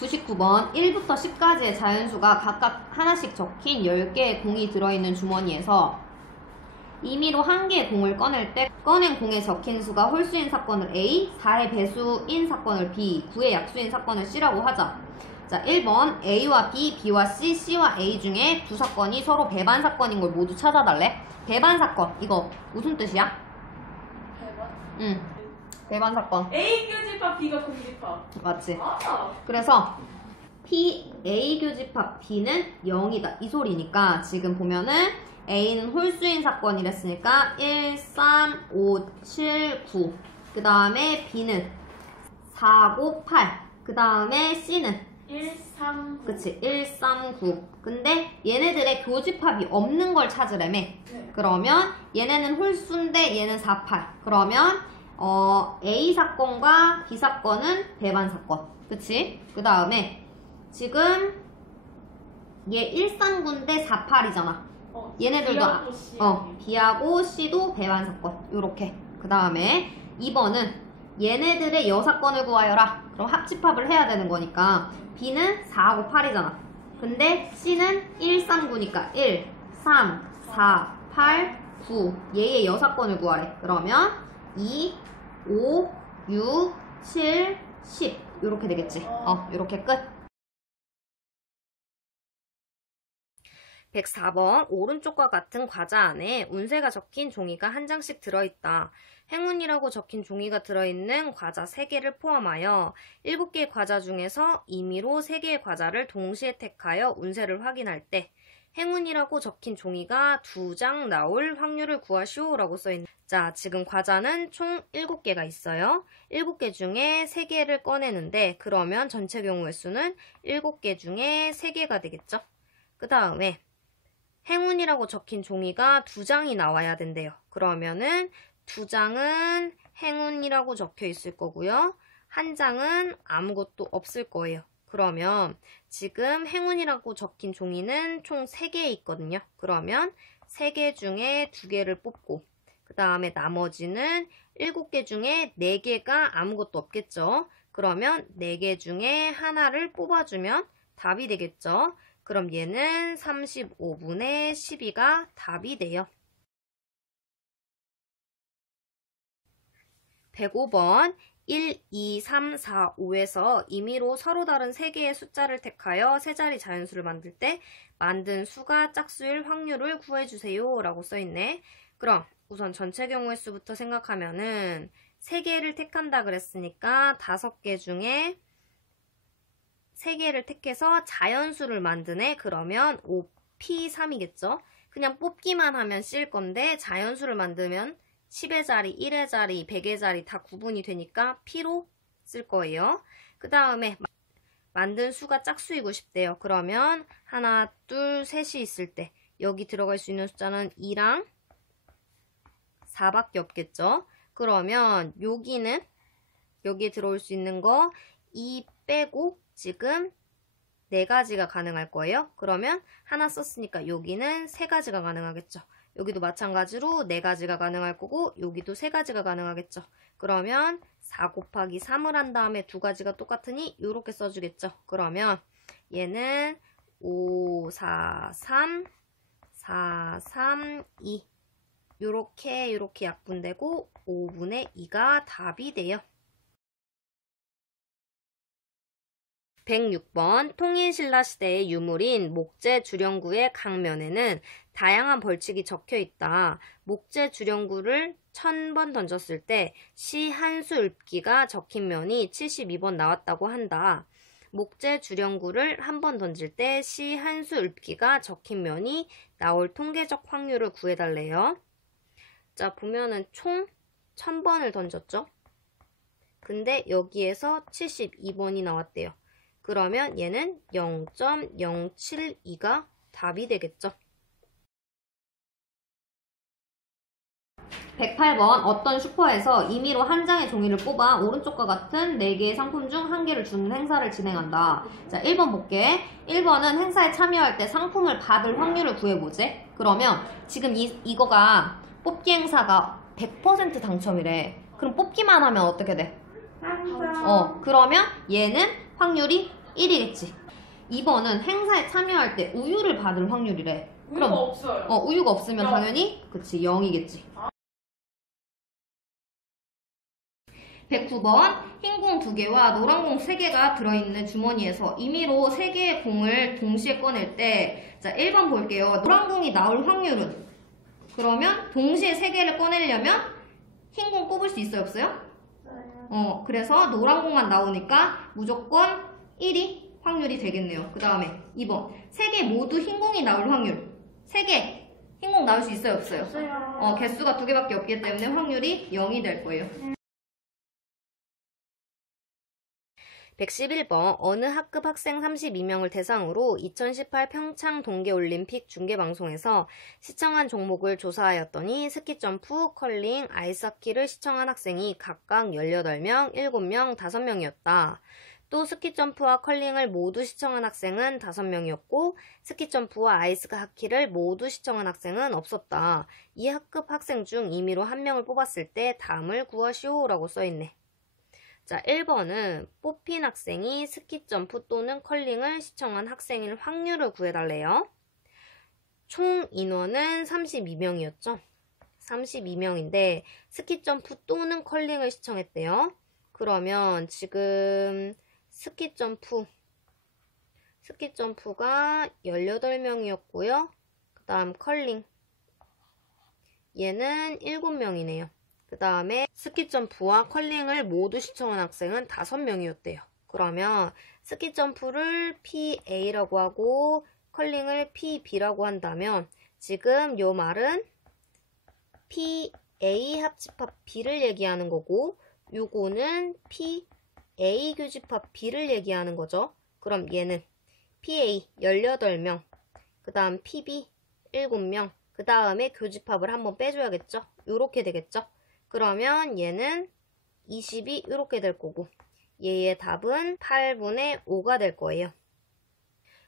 99번 1부터 10까지의 자연수가 각각 하나씩 적힌 10개의 공이 들어있는 주머니에서 임의로 한 개의 공을 꺼낼 때 꺼낸 공에 적힌 수가 홀수인 사건을 A, 4의 배수인 사건을 B, 9의 약수인 사건을 C라고 하자. 자, 1번 A와 B, B와 C, C와 A 중에 두 사건이 서로 배반 사건인 걸 모두 찾아달래. 배반 사건, 이거 무슨 뜻이야? 배반? 응, 배반 사건. A 교집합, B가 공집합. 맞지? 아. 그래서 A 교집합 B는 0이다 이 소리니까 지금 보면은 A는 홀수인 사건이랬으니까 1, 3, 5, 7, 9. 그 다음에 B는 4, 5, 8. 그 다음에 C는 1, 3, 9. 그치 1, 3, 9. 근데 얘네들의 교집합이 없는 걸 찾으래며. 네. 그러면 얘네는 홀수인데 얘는 4, 8. 그러면 A 사건과 B 사건은 배반 사건. 그치? 그 다음에 지금 얘 139인데 48이잖아. 얘네들도 B하고 C도 배반 사건. 요렇게. 그 다음에 2번은 얘네들의 여사건을 구하여라. 그럼 합집합을 해야 되는 거니까 B는 4하고 8이잖아. 근데 C는 139니까 1, 3, 4, 8, 9. 얘의 여사건을 구하래. 그러면 2, 5, 6, 7, 10 요렇게 되겠지. 요렇게 끝. 104번 오른쪽과 같은 과자 안에 운세가 적힌 종이가 한 장씩 들어있다. 행운이라고 적힌 종이가 들어있는 과자 3개를 포함하여 7개의 과자 중에서 임의로 3개의 과자를 동시에 택하여 운세를 확인할 때 행운이라고 적힌 종이가 2장 나올 확률을 구하시오 라고 써있네. 자, 지금 과자는 총 7개가 있어요. 7개 중에 3개를 꺼내는데 그러면 전체 경우의 수는 7개 중에 3개가 되겠죠. 그 다음에 행운이라고 적힌 종이가 2장이 나와야 된대요. 그러면은 2장은 행운이라고 적혀 있을 거고요. 1장은 아무것도 없을 거예요. 그러면 지금 행운이라고 적힌 종이는 총 3개 있거든요. 그러면 3개 중에 2개를 뽑고 그 다음에 나머지는 7개 중에 4개가 아무것도 없겠죠. 그러면 4개 중에 하나를 뽑아주면 답이 되겠죠. 그럼 얘는 35분의 12가 답이 돼요. 105번 1, 2, 3, 4, 5에서 임의로 서로 다른 3개의 숫자를 택하여 세자리 자연수를 만들 때 만든 수가 짝수일 확률을 구해주세요 라고 써있네. 그럼 우선 전체 경우의 수부터 생각하면은 3개를 택한다 그랬으니까 5개 중에 3개를 택해서 자연수를 만드네. 그러면 5P3이겠죠. 그냥 뽑기만 하면 C일 건데 자연수를 만들면 10의 자리, 1의 자리, 100의 자리 다 구분이 되니까 P로 쓸 거예요. 그 다음에 만든 수가 짝수이고 싶대요. 그러면 하나, 둘, 셋이 있을 때 여기 들어갈 수 있는 숫자는 2랑 4밖에 없겠죠. 그러면 여기는 여기에 들어올 수 있는 거 2 빼고 지금 4가지가 가능할 거예요. 그러면 하나 썼으니까 여기는 3가지가 가능하겠죠. 여기도 마찬가지로 4가지가 가능할 거고 여기도 3가지가 가능하겠죠. 그러면 4 곱하기 3을 한 다음에 2가지가 똑같으니 이렇게 써주겠죠. 그러면 얘는 5, 4, 3, 4, 3, 2 요렇게 약분되고 5분의 2가 답이 돼요. 106번 통인신라 시대의 유물인 목재 주령구의 강면에는 다양한 벌칙이 적혀 있다. 목재 주령구를 1000번 던졌을 때 시 한수 읊기가 적힌 면이 72번 나왔다고 한다. 목재 주령구를 한 번 던질 때 시 한수 읊기가 적힌 면이 나올 통계적 확률을 구해달래요. 자, 보면은 총 1000번을 던졌죠. 근데 여기에서 72번이 나왔대요. 그러면 얘는 0.072가 답이 되겠죠. 108번 어떤 슈퍼에서 임의로 한 장의 종이를 뽑아 오른쪽과 같은 4개의 상품 중 1개를 주는 행사를 진행한다. 자, 1번 볼게. 1번은 행사에 참여할 때 상품을 받을 확률을 구해보지. 그러면 지금 이거가 뽑기 행사가 100% 당첨이래. 그럼 뽑기만 하면 어떻게 돼? 그러면 얘는 확률이 1이겠지. 2번은 행사에 참여할 때 우유를 받을 확률이래. 우유가 없어요. 우유가 없으면 영. 당연히 그치 0이겠지. 109번 흰 공 2개와 노란 공 3개가 들어있는 주머니에서 임의로 3개의 공을 동시에 꺼낼 때 자 1번 볼게요. 노란 공이 나올 확률은? 그러면 동시에 3개를 꺼내려면 흰 공 뽑을 수 있어요? 없어요? 그래서 노란 공만 나오니까 무조건 1이 확률이 되겠네요. 그 다음에 2번 3개 모두 흰 공이 나올 확률 3개 흰 공 나올 수 있어요? 없어요? 없어요. 개수가 2개밖에 없기 때문에 확률이 0이 될 거예요. 111번 어느 학급 학생 32명을 대상으로 2018 평창 동계올림픽 중계방송에서 시청한 종목을 조사하였더니 스키점프, 컬링, 아이스하키를 시청한 학생이 각각 18명, 7명, 5명이었다. 또 스키점프와 컬링을 모두 시청한 학생은 5명이었고 스키점프와 아이스하키를 모두 시청한 학생은 없었다. 이 학급 학생 중 임의로 1명을 뽑았을 때 다음을 구하시오 라고 써있네. 자, 1번은 뽑힌 학생이 스키점프 또는 컬링을 시청한 학생일 확률을 구해달래요. 총 인원은 32명이었죠. 32명인데 스키점프 또는 컬링을 시청했대요. 그러면 지금 스키점프가 18명이었고요. 그 다음 컬링 얘는 7명이네요. 그 다음에 스키점프와 컬링을 모두 시청한 학생은 5명이었대요. 그러면 스키점프를 PA라고 하고 컬링을 PB라고 한다면 지금 요 말은 PA 합집합 B를 얘기하는 거고 요거는 PA 교집합 B를 얘기하는 거죠. 그럼 얘는 PA 18명, 그 다음 PB 7명, 그 다음에 교집합을 한번 빼줘야겠죠. 요렇게 되겠죠. 그러면 얘는 20이 이렇게 될 거고 얘의 답은 8분의 5가 될 거예요.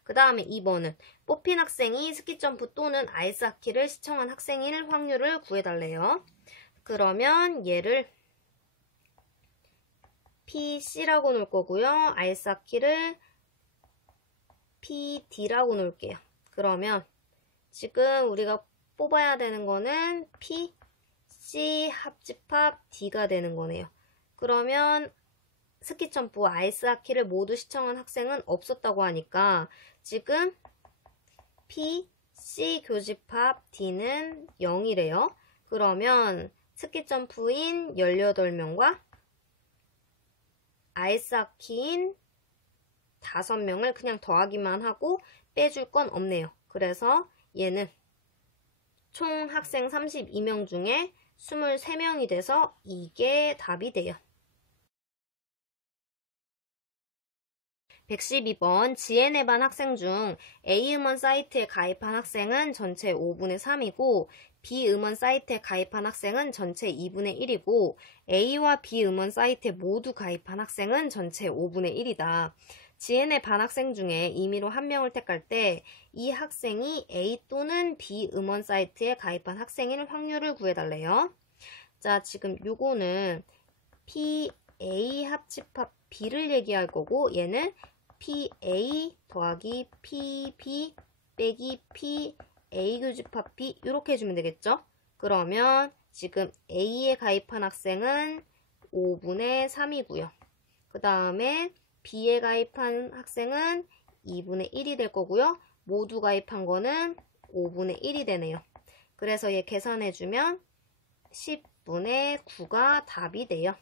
그 다음에 2번은 뽑힌 학생이 스키점프 또는 아이스하키를 시청한 학생일 확률을 구해달래요. 그러면 얘를 PC라고 놓을 거고요. 아이스하키를 PD라고 놓을게요. 그러면 지금 우리가 뽑아야 되는 거는 C 합집합 D가 되는 거네요. 그러면 스키점프와 아이스하키를 모두 시청한 학생은 없었다고 하니까 지금 P, C 교집합 D는 0이래요. 그러면 스키점프인 18명과 아이스하키인 5명을 그냥 더하기만 하고 빼줄 건 없네요. 그래서 얘는 총 학생 32명 중에 23명이 돼서 이게 답이 돼요. 112번 지혜네 반 학생 중 A 음원 사이트에 가입한 학생은 전체 5분의 3이고 B 음원 사이트에 가입한 학생은 전체 2분의 1이고 A와 B 음원 사이트에 모두 가입한 학생은 전체 5분의 1이다. 지혜네 반 학생 중에 임의로 1명을 택할 때 이 학생이 A 또는 B 음원 사이트에 가입한 학생일 확률을 구해달래요. 자, 지금 요거는 PA 합집합 B를 얘기할 거고 얘는 PA 더하기 PB 빼기 PA 교집합 B 이렇게 해주면 되겠죠? 그러면 지금 A에 가입한 학생은 5분의 3이고요. 그 다음에 B에 가입한 학생은 2분의 1이 될 거고요. 모두 가입한 거는 5분의 1이 되네요. 그래서 얘 계산해주면 10분의 9가 답이 돼요.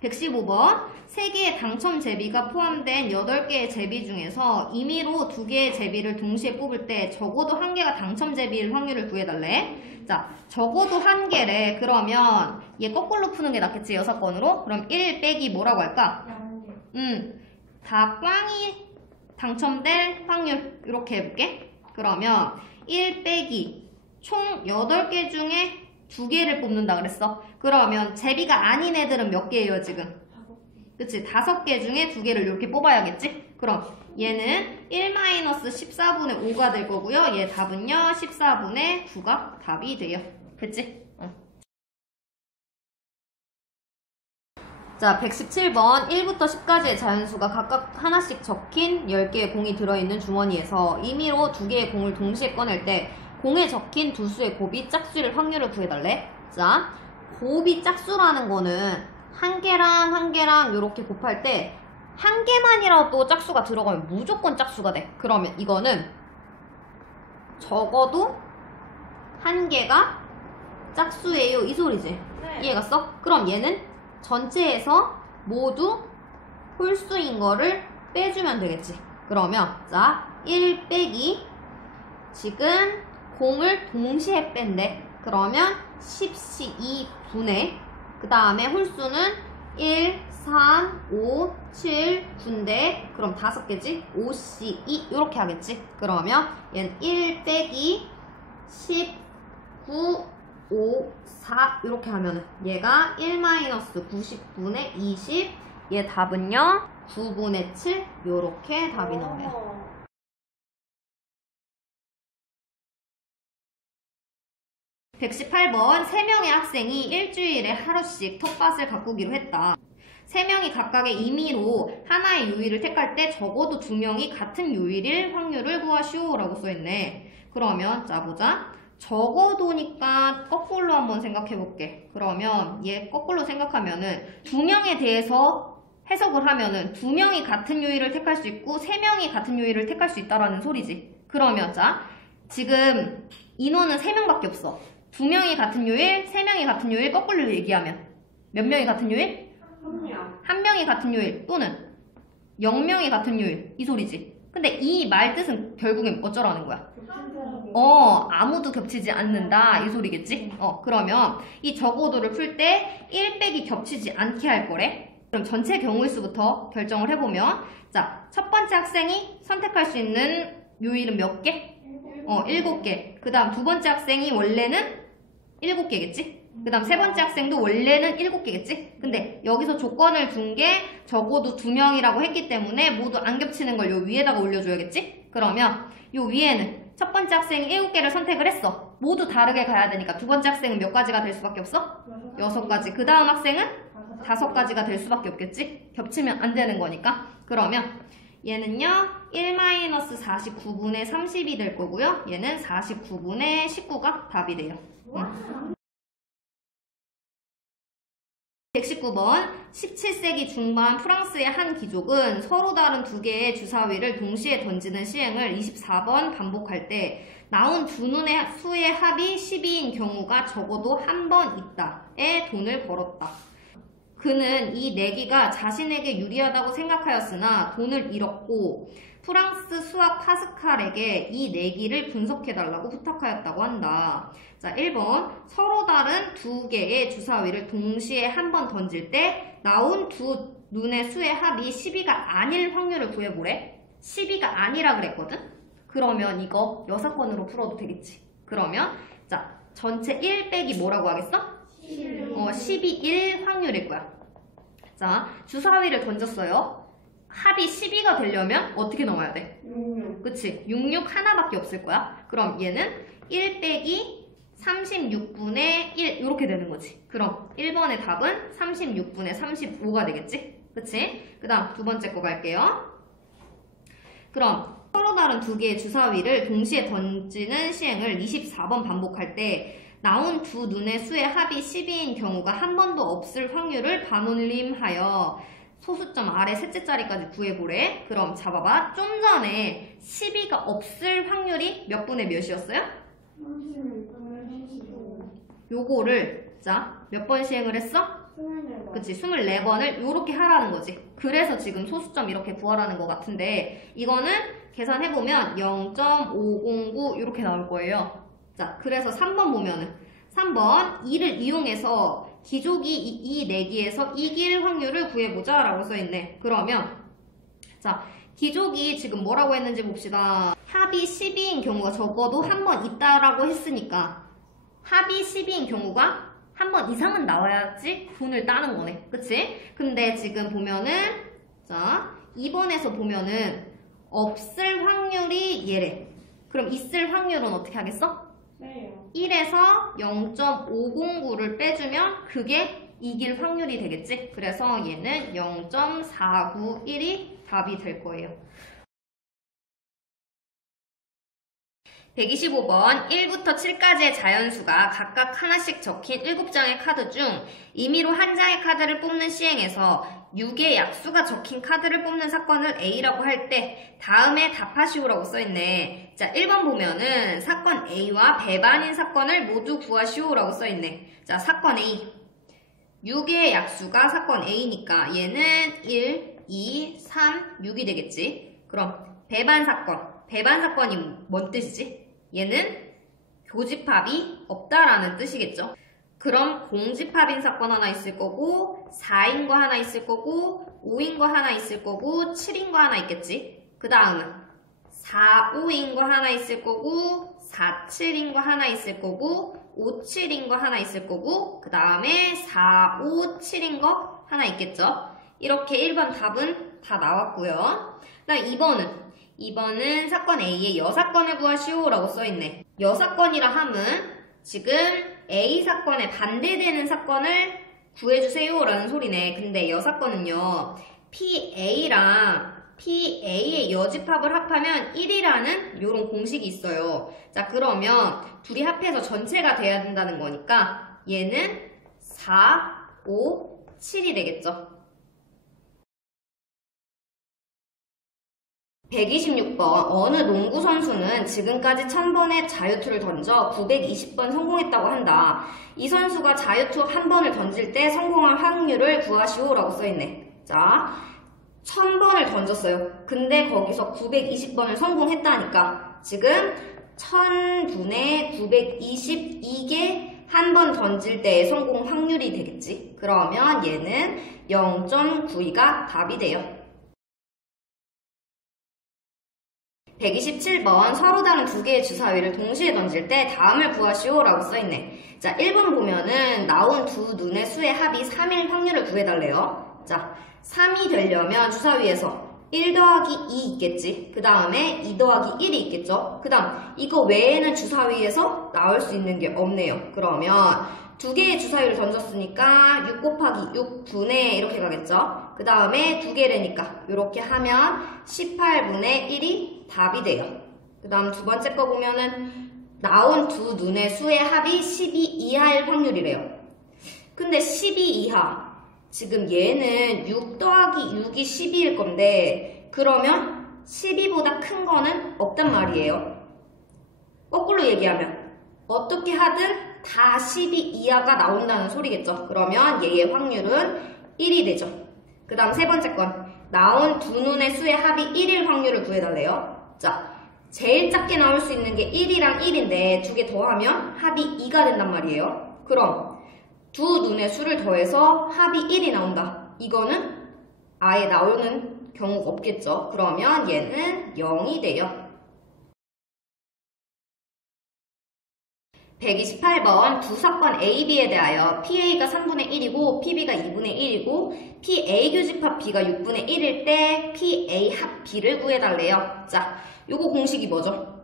115번 3개의 당첨 제비가 포함된 8개의 제비 중에서 임의로 2개의 제비를 동시에 뽑을 때 적어도 1개가 당첨 제비일 확률을 구해달래. 자, 적어도 1개래. 그러면 얘 거꾸로 푸는 게 낫겠지, 6건으로? 그럼 1 빼기 뭐라고 할까? 다 꽝이 당첨될 확률 이렇게 해볼게. 그러면 1 빼기 총 8개 중에 2개를 뽑는다 그랬어. 그러면 제비가 아닌 애들은 몇 개예요 지금? 그치? 5개 중에 2개를 이렇게 뽑아야겠지? 그럼 얘는 1-14분의 5가 될 거고요. 얘 답은요 14분의 9가 답이 돼요. 그치? 자, 117번 1부터 10까지의 자연수가 각각 하나씩 적힌 10개의 공이 들어있는 주머니에서 임의로 2개의 공을 동시에 꺼낼 때 공에 적힌 두 수의 곱이 짝수일 확률을 구해달래. 자, 곱이 짝수라는 거는 한 개랑 이렇게 곱할 때 한 개만이라도 짝수가 들어가면 무조건 짝수가 돼. 그러면 이거는 적어도 한 개가 짝수예요 이 소리지. 네. 이해갔어? 그럼 얘는 전체에서 모두 홀수인 거를 빼주면 되겠지. 그러면 자 1 빼기 지금 공을 동시에 뺀대. 그러면 10시 2분의 그 다음에 홀수는 1, 3, 5, 7, 9인데 그럼 5개지? 5C 2 이렇게 하겠지? 그러면 얘는 1 빼기 19, 5, 4 이렇게 하면은 얘가 1-90분의 20 얘 답은요 9분의 7 요렇게 답이 나와요. 118번 3명의 학생이 일주일에 하루씩 텃밭을 가꾸기로 했다. 3명이 각각의 임의로 하나의 요일을 택할 때 적어도 2명이 같은 요일일 확률을 구하시오 라고 써있네. 그러면 자 보자. 적어도니까 거꾸로 한번 생각해볼게. 그러면 얘 거꾸로 생각하면은 2명에 대해서 해석을 하면은 2명이 같은 요일을 택할 수 있고 3명이 같은 요일을 택할 수 있다라는 소리지. 그러면 자 지금 인원은 3명밖에 없어. 2명이 같은 요일, 3명이 같은 요일 거꾸로 얘기하면 몇 명이 같은 요일? 1명. 1명이 같은 요일 또는 0명이 같은 요일 이 소리지. 근데 이 말 뜻은 결국엔 어쩌라는 거야? 아무도 겹치지 않는다 이 소리겠지? 그러면 이 적어도를 풀 때 1 빼기 겹치지 않게 할 거래. 그럼 전체 경우일수부터 결정을 해보면 자, 첫 번째 학생이 선택할 수 있는 요일은 몇 개? 7개. 그 다음 두 번째 학생이 원래는 7개겠지? 그 다음 세 번째 학생도 원래는 7개겠지? 근데 여기서 조건을 둔 게 적어도 2명이라고 했기 때문에 모두 안 겹치는 걸 요 위에다가 올려줘야겠지? 그러면 요 위에는 첫 번째 학생이 7개를 선택을 했어. 모두 다르게 가야 되니까 두 번째 학생은 몇 가지가 될 수밖에 없어? 6가지. 그 다음 학생은 5가지가 될 수밖에 없겠지? 겹치면 안 되는 거니까. 그러면 얘는요 1-49분의 30이 될 거고요. 얘는 49분의 19가 답이 돼요. 119번 17세기 중반 프랑스의 한 귀족은 서로 다른 2개의 주사위를 동시에 던지는 시행을 24번 반복할 때 나온 두 눈의 수의 합이 12인 경우가 적어도 한 번 있다에 돈을 벌었다. 그는 이 내기가 자신에게 유리하다고 생각하였으나 돈을 잃었고 프랑스 수학 파스칼에게 이 내기를 분석해달라고 부탁하였다고 한다. 자, 1번 서로 다른 2개의 주사위를 동시에 한 번 던질 때 나온 두 눈의 수의 합이 12가 아닐 확률을 구해보래. 12가 아니라 그랬거든? 그러면 이거 여사건으로 풀어도 되겠지. 그러면 자 전체 1 빼기 뭐라고 하겠어? 12일 확률일 거야. 자, 주사위를 던졌어요. 합이 12가 되려면 어떻게 넣어야 돼? 66. 그치? 66 하나밖에 없을 거야. 그럼 얘는 1 빼기 36분의 1 이렇게 되는 거지. 그럼 1번의 답은 36분의 35가 되겠지? 그치? 그 다음 두 번째 거 갈게요. 그럼 서로 다른 2개의 주사위를 동시에 던지는 시행을 24번 반복할 때 나온 두 눈의 수의 합이 12인 경우가 한 번도 없을 확률을 반올림하여 소수점 아래 셋째 자리까지 구해보래. 그럼 잡아봐. 좀 전에 12가 없을 확률이 몇 분의 몇이었어요? 36분의 35. 요거를 자, 몇 번 시행을 했어? 24번. 그치, 24번을 요렇게 하라는 거지. 그래서 지금 소수점 이렇게 구하라는 것 같은데 이거는 계산해보면 0.509 이렇게 나올 거예요. 자, 그래서 3번 보면은 3번 2를 이용해서 귀족이 이 내기에서 이길 확률을 구해보자 라고 써있네. 그러면 자, 귀족이 지금 뭐라고 했는지 봅시다. 합이 12인 경우가 적어도 한 번 있다라고 했으니까 합이 12인 경우가 한 번 이상은 나와야지 돈을 따는 거네. 그치? 근데 지금 보면은 자 2번에서 보면은 없을 확률이 얘래. 그럼 있을 확률은 어떻게 하겠어? 네요. 1에서 0.509를 빼주면 그게 이길 확률이 되겠지? 그래서 얘는 0.491이 답이 될 거예요. 125번 1부터 7까지의 자연수가 각각 하나씩 적힌 7장의 카드 중 임의로 한 장의 카드를 뽑는 시행에서 6의 약수가 적힌 카드를 뽑는 사건을 A라고 할 때 다음에 답하시오라고 써있네. 자, 1번 보면은 사건 A와 배반인 사건을 모두 구하시오라고 써있네. 자, 사건 A 6의 약수가 사건 A니까 얘는 1, 2, 3, 6이 되겠지. 그럼 배반 사건이 뭔 뜻이지? 얘는 교집합이 없다라는 뜻이겠죠. 그럼 공집합인 사건 하나 있을 거고 4인 거 하나 있을 거고 5인 거 하나 있을 거고 7인 거 하나 있겠지. 그 다음은 4, 5인 거 하나 있을 거고 4, 7인 거 하나 있을 거고 5, 7인 거 하나 있을 거고 그 다음에 4, 5, 7인 거 하나 있겠죠. 이렇게 1번 답은 다 나왔고요. 그 다음 2번은 사건 A의 여사건을 구하시오라고 써있네. 여사건이라 함은 지금 A 사건에 반대되는 사건을 구해주세요라는 소리네. 근데 여사건은요. PA랑 PA의 여집합을 합하면 1이라는 요런 공식이 있어요. 자, 그러면 둘이 합해서 전체가 돼야 된다는 거니까 얘는 4, 5, 7이 되겠죠. 126번 어느 농구 선수는 지금까지 1000번의 자유투를 던져 920번 성공했다고 한다. 이 선수가 자유투 한 번을 던질 때 성공할 확률을 구하시오라고 써있네. 자, 1000번을 던졌어요. 근데 거기서 920번을 성공했다니까 지금 1000분의 922개 한 번 던질 때의 성공 확률이 되겠지. 그러면 얘는 0.92가 답이 돼요. 127번 서로 다른 두 개의 주사위를 동시에 던질 때 다음을 구하시오라고 써있네. 자, 1번 보면은 나온 두 눈의 수의 합이 3일 확률을 구해달래요. 자, 3이 되려면 주사위에서 1 더하기 2 있겠지. 그 다음에 2 더하기 1이 있겠죠. 그 다음 이거 외에는 주사위에서 나올 수 있는 게 없네요. 그러면 두 개의 주사위를 던졌으니까 6 곱하기 6분의 이렇게 가겠죠. 그 다음에 두 개래니까 이렇게 하면 18분의 1이 답이 돼요. 그 다음 두 번째 거 보면은 나온 두 눈의 수의 합이 12 이하일 확률이래요. 근데 12 이하 지금 얘는 6 더하기 6이 12일 건데 그러면 12보다 큰 거는 없단 말이에요. 거꾸로 얘기하면 어떻게 하든 다 12 이하가 나온다는 소리겠죠. 그러면 얘의 확률은 1이 되죠. 그 다음 세 번째 건 나온 두 눈의 수의 합이 1일 확률을 구해달래요. 자, 제일 작게 나올 수 있는 게 1이랑 1인데 두 개 더하면 합이 2가 된단 말이에요. 그럼 두 눈의 수를 더해서 합이 1이 나온다. 이거는 아예 나오는 경우가 없겠죠. 그러면 얘는 0이 돼요. 128번 두 사건 A, B에 대하여 PA가 3분의 1이고 PB가 2분의 1이고 PA 교집합 B가 6분의 1일 때 PA 합 B를 구해달래요. 자, 요거 공식이 뭐죠?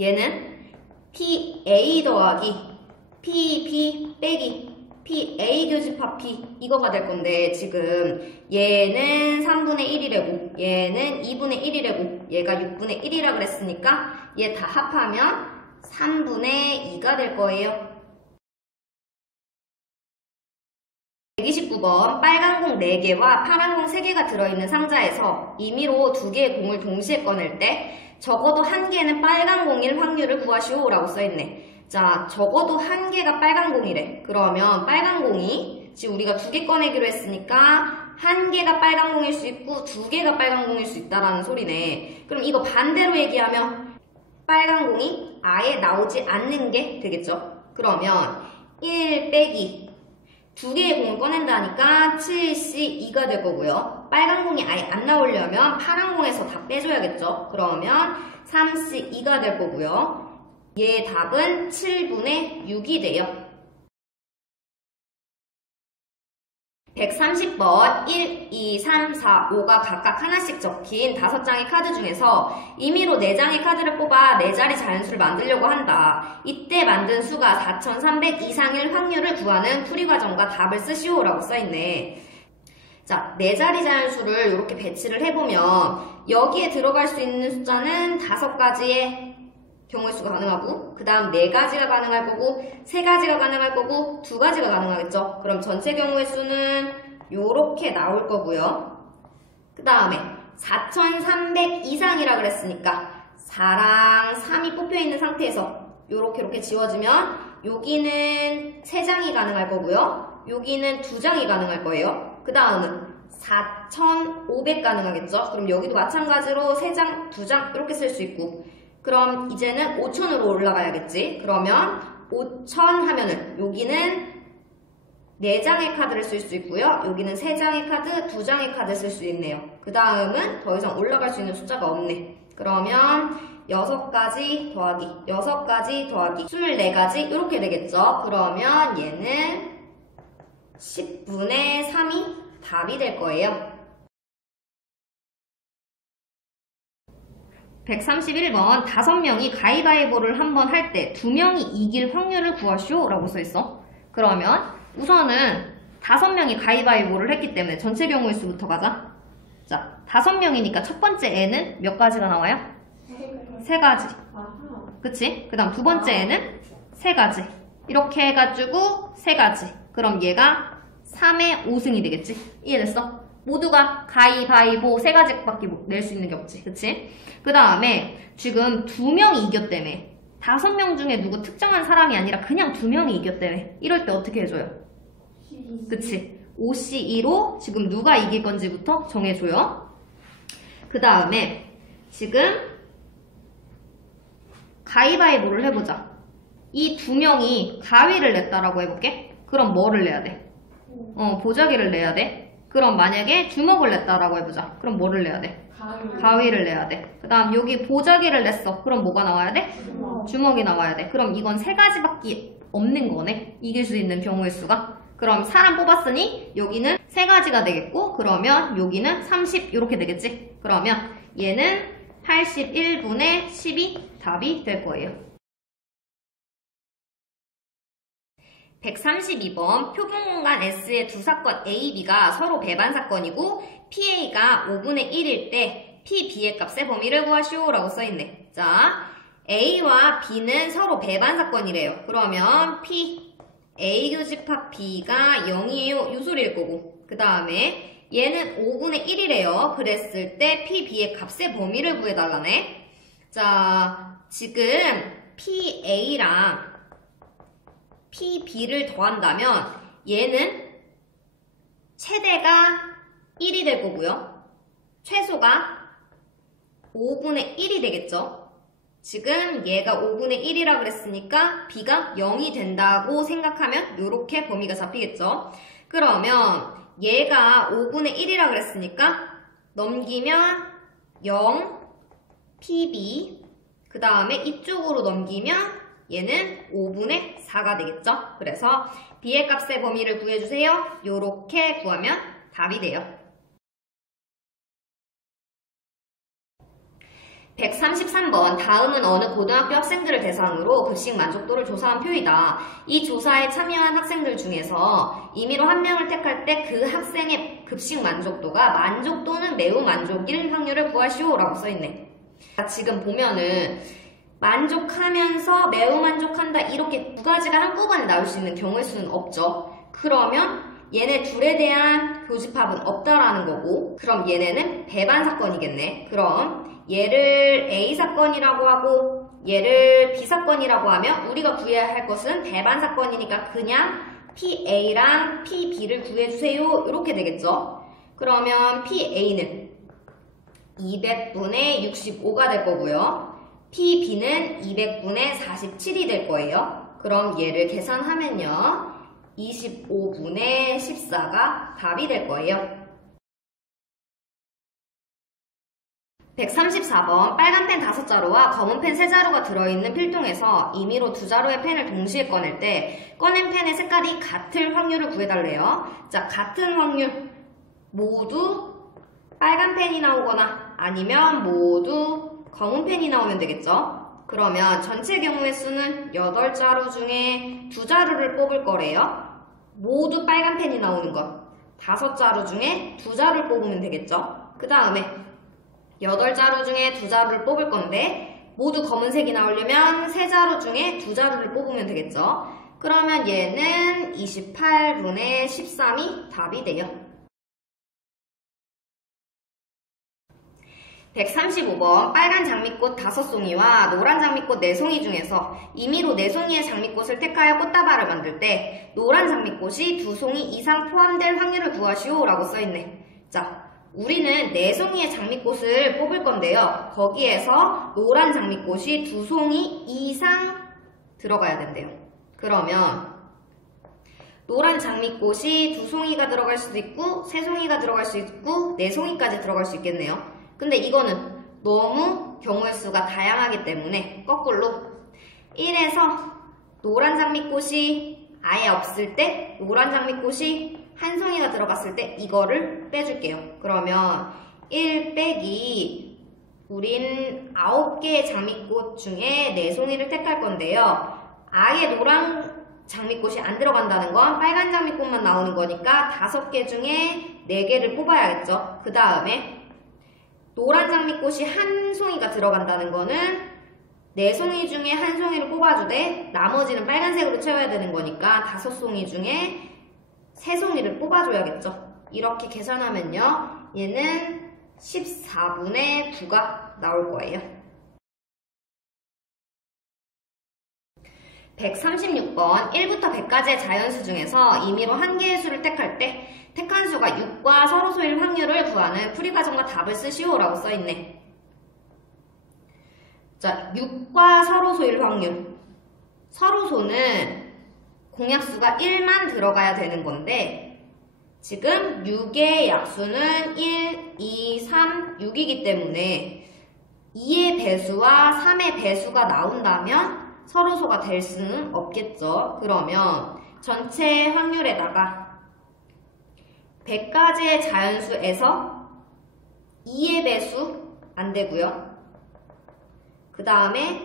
얘는 PA 더하기 PB 빼기 PA 교집합 P 이거가 될 건데 지금 얘는 3분의 1이래고 얘는 2분의 1이래고 얘가 6분의 1이라 그랬으니까 얘 다 합하면 3분의 2가 될 거예요. 129번 빨간 공 4개와 파란 공 3개가 들어있는 상자에서 임의로 2개의 공을 동시에 꺼낼 때 적어도 1개는 빨간 공일 확률을 구하시오 라고 써있네. 자, 적어도 1개가 빨간 공이래. 그러면 빨간 공이 지금 우리가 2개 꺼내기로 했으니까 1개가 빨간 공일 수 있고 2개가 빨간 공일 수 있다라는 소리네. 그럼 이거 반대로 얘기하면 빨간 공이 아예 나오지 않는 게 되겠죠. 그러면 1 빼기 2개의 공을 꺼낸다니까 7C2가 될 거고요. 빨간 공이 아예 안 나오려면 파란 공에서 다 빼줘야겠죠. 그러면 3C2가 될 거고요. 얘의 답은 7분의 6이 돼요. 130번 1, 2, 3, 4, 5가 각각 하나씩 적힌 5장의 카드 중에서 임의로 4장의 카드를 뽑아 4자리 자연수를 만들려고 한다. 이때 만든 수가 4300 이상일 확률을 구하는 풀이 과정과 답을 쓰시오 라고 써있네. 자, 4자리 자연수를 이렇게 배치를 해보면 여기에 들어갈 수 있는 숫자는 5가지의 경우의 수가 가능하고 그 다음 4가지가 가능할 거고 3가지가 가능할 거고 2가지가 가능하겠죠. 그럼 전체 경우의 수는 요렇게 나올 거고요. 그 다음에 4300 이상이라 그랬으니까 4랑 3이 뽑혀있는 상태에서 요렇게 지워지면 여기는 3장이 가능할 거고요. 여기는 2장이 가능할 거예요. 그 다음은 4500 가능하겠죠. 그럼 여기도 마찬가지로 3장, 2장 이렇게 쓸 수 있고 그럼 이제는 5000으로 올라가야겠지. 그러면 5000 하면은 여기는 4장의 카드를 쓸 수 있고요. 여기는 3장의 카드, 2장의 카드 쓸 수 있네요. 그 다음은 더 이상 올라갈 수 있는 숫자가 없네. 그러면 6가지 더하기 6가지 더하기 24가지 이렇게 되겠죠. 그러면 얘는 10분의 3이 답이 될 거예요. 131번 5명이 가위바위보를 한번 할 때 2명이 이길 확률을 구하시오 라고 써있어. 그러면 우선은 5명이 가위바위보를 했기 때문에 전체 경우의 수부터 가자. 자, 5명이니까 첫 번째 애는 몇 가지가 나와요? 3가지. 그치? 그 다음 두 번째 애는 3가지. 이렇게 해가지고 3가지. 그럼 얘가 3의 5승이 되겠지? 이해됐어? 모두가 가위바위보 3가지밖에 낼 수 있는 게 없지. 그치? 그 다음에 지금 2명이 이겼다며. 5명 중에 누구 특정한 사람이 아니라 그냥 2명이 이겼다며. 이럴 때 어떻게 해줘요? 그치? 5C2로 지금 누가 이길 건지부터 정해줘요. 그 다음에 지금 가위바위보를 해보자. 이 2명이 가위를 냈다라고 해볼게. 그럼 뭐를 내야 돼? 보자기를 내야 돼. 그럼 만약에 주먹을 냈다라고 해보자. 그럼 뭐를 내야 돼? 가위를 내야 돼. 그 다음 여기 보자기를 냈어. 그럼 뭐가 나와야 돼? 주먹이 나와야 돼. 그럼 이건 3가지밖에 없는 거네. 이길 수 있는 경우의 수가. 그럼 사람 뽑았으니 여기는 3가지가 되겠고 그러면 여기는 30 이렇게 되겠지. 그러면 얘는 81분의 10이 답이 될 거예요. 132번 표본 공간 S의 두 사건 A, B가 서로 배반 사건이고 PA가 5분의 1일 때 PB의 값의 범위를 구하시오 라고 써있네. 자, A와 B는 서로 배반 사건이래요. 그러면 P, A 교집합 B가 0이에요. 이 소리일 거고 그 다음에 얘는 5분의 1이래요. 그랬을 때 PB의 값의 범위를 구해달라네. 자, 지금 PA랑 PB를 더한다면 얘는 최대가 1이 될 거고요. 최소가 5분의 1이 되겠죠. 지금 얘가 5분의 1이라 그랬으니까 B가 0이 된다고 생각하면 이렇게 범위가 잡히겠죠. 그러면 얘가 5분의 1이라 그랬으니까 넘기면 0, PB 그 다음에 이쪽으로 넘기면 얘는 5분의 4가 되겠죠. 그래서 B의 값의 범위를 구해주세요. 요렇게 구하면 답이 돼요. 133번 다음은 어느 고등학교 학생들을 대상으로 급식 만족도를 조사한 표이다. 이 조사에 참여한 학생들 중에서 임의로 한 명을 택할 때 그 학생의 급식 만족도가 만족 또는 매우 만족일 확률을 구하시오 라고 써있네. 지금 보면은 만족하면서 매우 만족한다 이렇게 두 가지가 한꺼번에 나올 수 있는 경우의 수는 없죠. 그러면 얘네 둘에 대한 교집합은 없다라는 거고 그럼 얘네는 배반 사건이겠네. 그럼 얘를 A 사건이라고 하고 얘를 B 사건이라고 하면 우리가 구해야 할 것은 배반 사건이니까 그냥 PA랑 PB를 구해주세요 이렇게 되겠죠. 그러면 PA는 200분의 65가 될 거고요. PB는 200분의 47이 될 거예요. 그럼 얘를 계산하면요. 25분의 14가 답이 될 거예요. 134번 빨간 펜 5자루와 검은 펜 3자루가 들어있는 필통에서 임의로 2자루의 펜을 동시에 꺼낼 때 꺼낸 펜의 색깔이 같을 확률을 구해달래요. 자, 같은 확률 모두 빨간 펜이 나오거나 아니면 모두 검은 펜이 나오면 되겠죠. 그러면 전체 경우의 수는 8자루 중에 2자루를 뽑을 거래요. 모두 빨간 펜이 나오는 것. 5자루 중에 2자루를 뽑으면 되겠죠. 그 다음에 8자루 중에 2자루를 뽑을 건데 모두 검은색이 나오려면 3자루 중에 2자루를 뽑으면 되겠죠. 그러면 얘는 28분의 13이 답이 돼요. 135번 빨간 장미꽃 5송이와 노란 장미꽃 4송이 중에서 임의로 4송이의 장미꽃을 택하여 꽃다발을 만들 때 노란 장미꽃이 2송이 이상 포함될 확률을 구하시오 라고 써있네. 자, 우리는 4송이의 장미꽃을 뽑을 건데요. 거기에서 노란 장미꽃이 2송이 이상 들어가야 된대요. 그러면 노란 장미꽃이 2송이가 들어갈 수도 있고 3송이가 들어갈 수 있고 4송이까지 들어갈 수 있겠네요. 근데 이거는 너무 경우의 수가 다양하기 때문에 거꾸로 1에서 노란 장미꽃이 아예 없을 때 노란 장미꽃이 한 송이가 들어갔을 때 이거를 빼줄게요. 그러면 1 빼기 우린 9개의 장미꽃 중에 4송이를 택할 건데요. 아예 노란 장미꽃이 안 들어간다는 건 빨간 장미꽃만 나오는 거니까 5개 중에 4개를 뽑아야겠죠. 그 다음에 노란 장미꽃이 한 송이가 들어간다는 거는 4송이 중에 한 송이를 뽑아주되 나머지는 빨간색으로 채워야 되는 거니까 5송이 중에 3송이를 뽑아줘야겠죠. 이렇게 계산하면요. 얘는 14분의 9가 나올 거예요. 136번 1부터 100까지의 자연수 중에서 임의로 한 개의 수를 택할 때 택한 수가 6과 서로소일 확률을 구하는 풀이과정과 답을 쓰시오 라고 써있네. 자, 6과 서로소일 확률. 서로소는 공약수가 1만 들어가야 되는 건데 지금 6의 약수는 1, 2, 3, 6이기 때문에 2의 배수와 3의 배수가 나온다면 서로소가 될 수는 없겠죠. 그러면 전체 확률에다가 100가지의 자연수에서 2의 배수 안 되고요. 그 다음에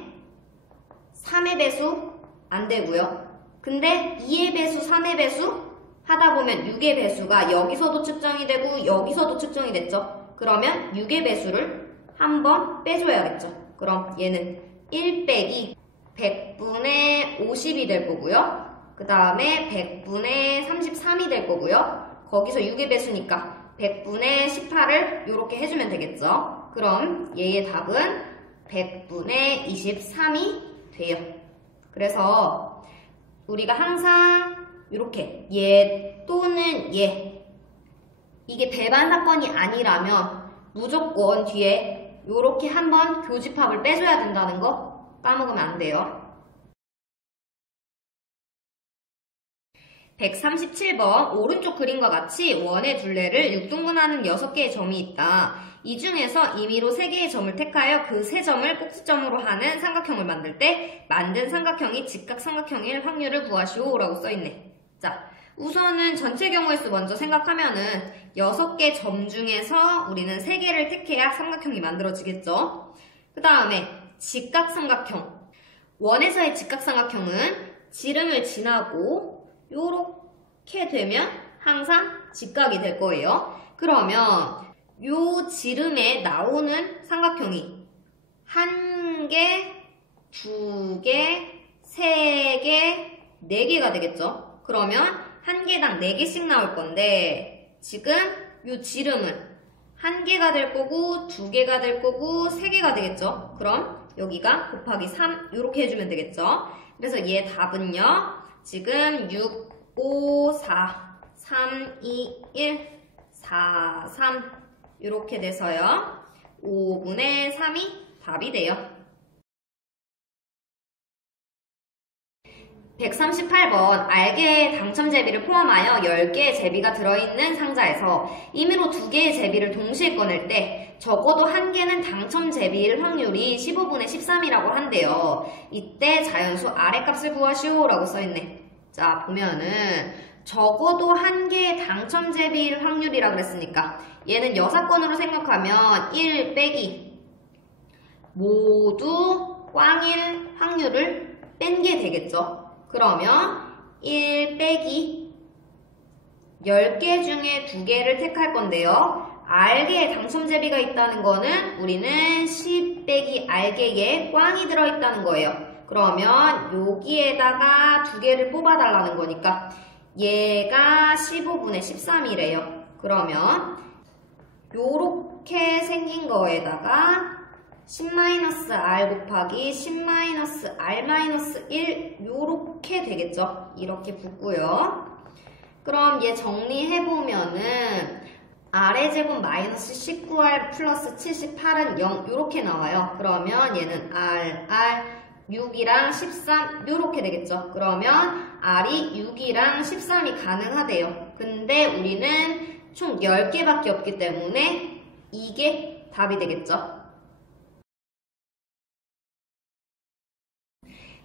3의 배수 안 되고요. 근데 2의 배수, 3의 배수 하다 보면 6의 배수가 여기서도 측정이 되고 여기서도 측정이 됐죠. 그러면 6의 배수를 한번 빼줘야겠죠. 그럼 얘는 1 빼기 100분의 50이 될 거고요. 그 다음에 100분의 33이 될 거고요. 거기서 6의 배수니까 100분의 18을 이렇게 해주면 되겠죠. 그럼 얘의 답은 100분의 23이 돼요. 그래서 우리가 항상 이렇게 얘 또는 얘 이게 배반 사건이 아니라면 무조건 뒤에 이렇게 한번 교집합을 빼줘야 된다는 거 까먹으면 안 돼요. 137번 오른쪽 그림과 같이 원의 둘레를 6등분하는 6개의 점이 있다. 이 중에서 임의로 3개의 점을 택하여 그 3점을 꼭지점으로 하는 삼각형을 만들 때 만든 삼각형이 직각삼각형일 확률을 구하시오 라고 써있네. 자, 우선은 전체 경우의 수 먼저 생각하면은 6개 점 중에서 우리는 3개를 택해야 삼각형이 만들어지겠죠. 그 다음에 직각삼각형. 원에서의 직각삼각형은 지름을 지나고 요렇게 되면 항상 직각이 될 거예요. 그러면 요 지름에 나오는 삼각형이 1개, 2개, 3개, 4개가 되겠죠. 그러면 1개당 4개씩 나올 건데 지금 요 지름은 1개가 될 거고 2개가 될 거고 3개가 되겠죠. 그럼 여기가 곱하기 3 이렇게 해주면 되겠죠. 그래서 얘 답은요. 지금 6, 5, 4, 3, 2, 1, 4, 3 이렇게 돼서요. 5분의 3이 답이 돼요. 138번 알게의 당첨제비를 포함하여 10개의 제비가 들어있는 상자에서 임의로 2개의 제비를 동시에 꺼낼 때 적어도 1개는 당첨제비일 확률이 15분의 13이라고 한대요. 이때 자연수 아래값을 구하시오 라고 써있네. 자, 보면은 적어도 1개의 당첨제비일 확률이라 그랬으니까 얘는 여사건으로 생각하면 1 빼기 모두 꽝일 확률을 뺀 게 되겠죠. 그러면 1 빼기 10개 중에 2개를 택할 건데요. 알게에 당첨제비가 있다는 거는 우리는 10 빼기 알게에 꽝이 들어있다는 거예요. 그러면 여기에다가 2개를 뽑아달라는 거니까 얘가 15분의 13이래요. 그러면 요렇게 생긴 거에다가 10-r 곱하기 10-r-1 요렇게 되겠죠. 이렇게 붙고요. 그럼 얘 정리해보면은 r의 제곱 마이너스 19r 플러스 78은 0 요렇게 나와요. 그러면 얘는 r, 6이랑 13 요렇게 되겠죠. 그러면 r이 6이랑 13이 가능하대요. 근데 우리는 총 10개밖에 없기 때문에 이게 답이 되겠죠.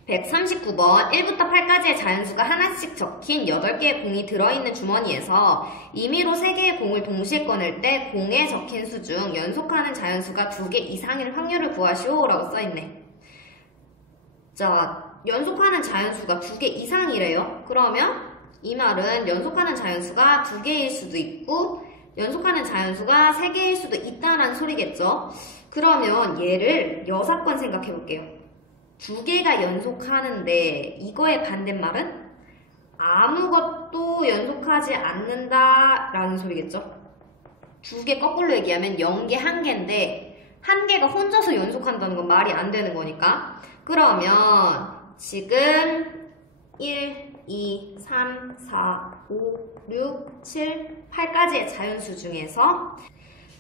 139번 1부터 8까지의 자연수가 하나씩 적힌 8개의 공이 들어있는 주머니에서 임의로 3개의 공을 동시에 꺼낼 때 공에 적힌 수 중 연속하는 자연수가 2개 이상일 확률을 구하시오 라고 써있네. 자, 연속하는 자연수가 2개 이상이래요. 그러면 이 말은 연속하는 자연수가 2개일 수도 있고 연속하는 자연수가 3개일 수도 있다는 소리겠죠. 그러면 얘를 여사건 생각해 볼게요. 2개가 연속하는데 이거의 반대말은 아무것도 연속하지 않는다 라는 소리겠죠. 2개 거꾸로 얘기하면 0개 1개인데 1개가 혼자서 연속한다는 건 말이 안 되는 거니까. 그러면 지금 1, 2, 3, 4, 5, 6, 7, 8까지의 자연수 중에서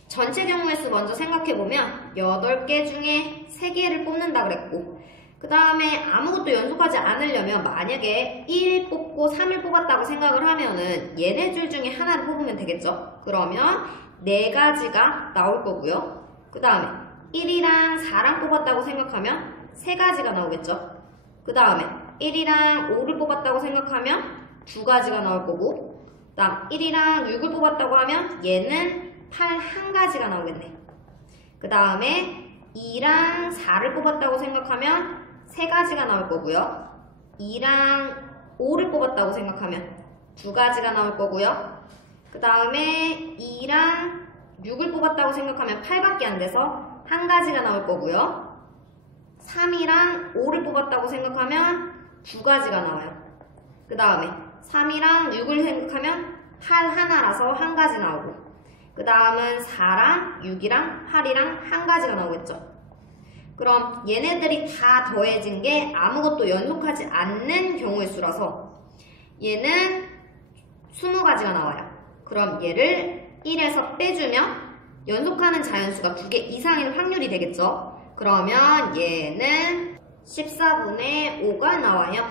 전체 경우의 수 먼저 생각해보면 8개 중에 3개를 뽑는다 그랬고 그 다음에 아무것도 연속하지 않으려면 만약에 1 뽑고 3을 뽑았다고 생각을 하면은 얘네 줄 중에 하나를 뽑으면 되겠죠. 그러면 4가지가 나올 거고요. 그 다음에 1이랑 4랑 뽑았다고 생각하면 3가지가 나오겠죠. 그 다음에 1이랑 5를 뽑았다고 생각하면 2가지가 나올 거고 그 다음 1이랑 6을 뽑았다고 하면 얘는 8 1가지가 나오겠네. 그 다음에 2랑 4를 뽑았다고 생각하면 3가지가 나올 거고요. 2랑 5를 뽑았다고 생각하면 2가지가 나올 거고요. 그 다음에 2랑 6을 뽑았다고 생각하면 8밖에 안 돼서 1가지가 나올 거고요. 3이랑 5를 뽑았다고 생각하면 2가지가 나와요. 그 다음에 3이랑 6을 생각하면 8 하나라서 1가지 나오고 그 다음은 4랑 6이랑 8이랑 1가지가 나오겠죠. 그럼 얘네들이 다 더해진 게 아무것도 연속하지 않는 경우의 수라서 얘는 20가지가 나와요. 그럼 얘를 1에서 빼주면 연속하는 자연수가 2개 이상일 확률이 되겠죠. 그러면 얘는 14분의 5가 나와요.